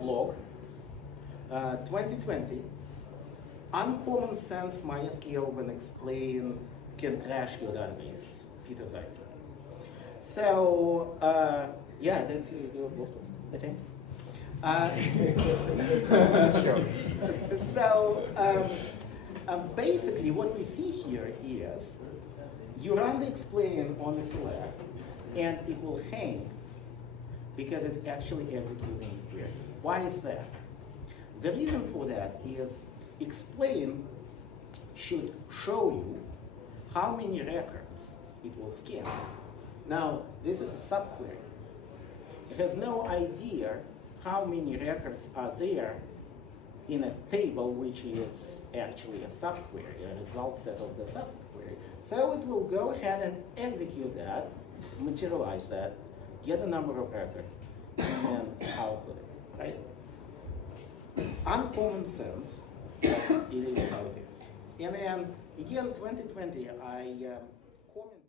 blog, 2020, uncommon sense MySQL when explain can trash your database, Peter Zeitzer. So, yeah, that's your blog post, I think. So, basically what we see here is you run the explain on the select and it will hang because it's actually executing the query. Why is that? The reason for that is explain should show you how many records it will scan. Now, this is a subquery. It has no idea how many records are there in a table which is actually a subquery, a result set of the subquery. So it will go ahead and execute that, materialize that, get a number of records, and then output it, right? Uncommon sense, it is how it is. And then, again, 2020, I comment